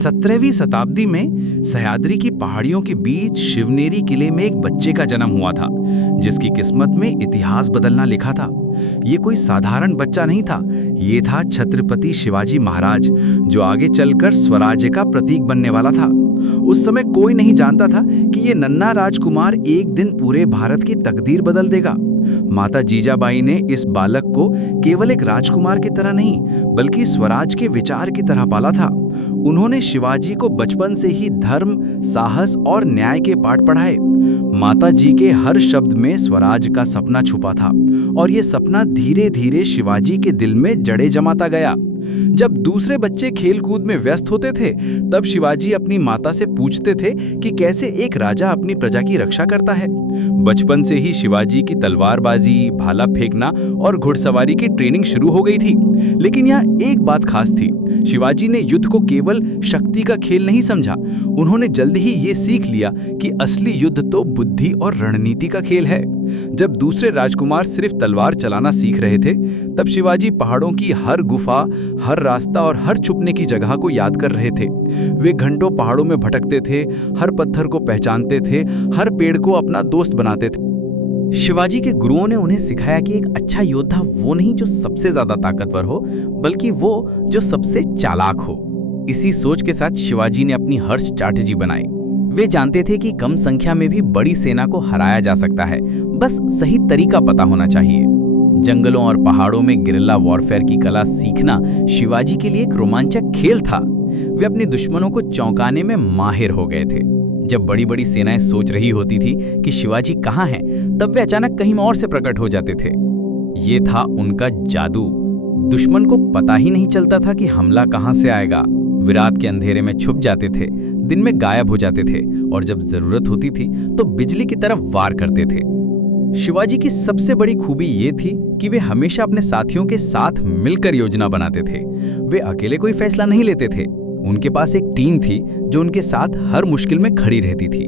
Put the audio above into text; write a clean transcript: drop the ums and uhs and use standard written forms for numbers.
17वीं शताब्दी में सह्याद्री की पहाड़ियों के बीच शिवनेरी किले में एक बच्चे का जन्म हुआ था, जिसकी किस्मत में इतिहास बदलना लिखा था। ये कोई साधारण बच्चा नहीं था, ये था छत्रपति शिवाजी महाराज, जो आगे चलकर स्वराज्य का प्रतीक बनने वाला था। उस समय कोई नहीं जानता था कि ये नन्हा राजकुमार एक दिन पूरे भारत की तकदीर बदल देगा। माता जीजाबाई ने इस बालक को केवल एक राजकुमार की तरह नहीं, बल्कि स्वराज के विचार की तरह पाला था। उन्होंने शिवाजी को बचपन से ही धर्म, साहस और न्याय के पाठ पढ़ाए। माता जी के हर शब्द में स्वराज का सपना छुपा था, और ये सपना धीरे धीरे शिवाजी के दिल में जड़ें जमाता गया। जब दूसरे बच्चे खेलकूद में व्यस्त होते थे, तब शिवाजी अपनी माता से पूछते थे कि कैसे एक राजा अपनी प्रजा की रक्षा करता है। बचपन से ही शिवाजी की तलवारबाजी, भाला फेंकना और घुड़सवारी की ट्रेनिंग शुरू हो गई थी। लेकिन यहाँ एक बात खास थी, शिवाजी ने युद्ध को केवल शक्ति का खेल नहीं समझा। उन्होंने जल्द ही ये सीख लिया कि असली युद्ध तो बुद्धि और रणनीति का खेल है। जब दूसरे राजकुमार सिर्फ तलवार चलाना सीख रहे थे, तब शिवाजी पहाड़ों की हर गुफा, हर रास्ता और हर छुपने की जगह को याद कर रहे थे। वे घंटों पहाड़ों में भटकते थे, हर पत्थर को पहचानते थे, हर पेड़ को अपना दोस्त बनाते थे। शिवाजी के गुरुओं ने उन्हें सिखाया कि एक अच्छा योद्धा वो नहीं जो सबसे ज्यादा ताकतवर हो, बल्कि वो जो सबसे चालाक हो। इसी सोच के साथ शिवाजी ने अपनी हर स्ट्रैटेजी बनाई। वे जानते थे कि कम संख्या में भी बड़ी सेना को हराया जा सकता है, बस सही तरीका पता होना चाहिए। जंगलों और पहाड़ों में गिरिल्ला वॉरफेयर की कला सीखना शिवाजी के लिए एक रोमांचक खेल था। वे अपने दुश्मनों को चौंकाने में माहिर हो गए थे। जब बड़ी बड़ी सेनाएं सोच रही होती थी कि शिवाजी कहाँ हैं, तब वे अचानक कहीं और से प्रकट हो जाते थे। ये था उनका जादू। दुश्मन को पता ही नहीं चलता था कि हमला कहाँ से आएगा। वे रात के अंधेरे में छुप जाते थे, दिन में गायब हो जाते थे, और जब जरूरत होती थी तो बिजली की तरफ वार करते थे। शिवाजी की सबसे बड़ी खूबी ये थी कि वे हमेशा अपने साथियों के साथ मिलकर योजना बनाते थे। वे अकेले कोई फैसला नहीं लेते थे। उनके पास एक टीम थी जो उनके साथ हर मुश्किल में खड़ी रहती थी।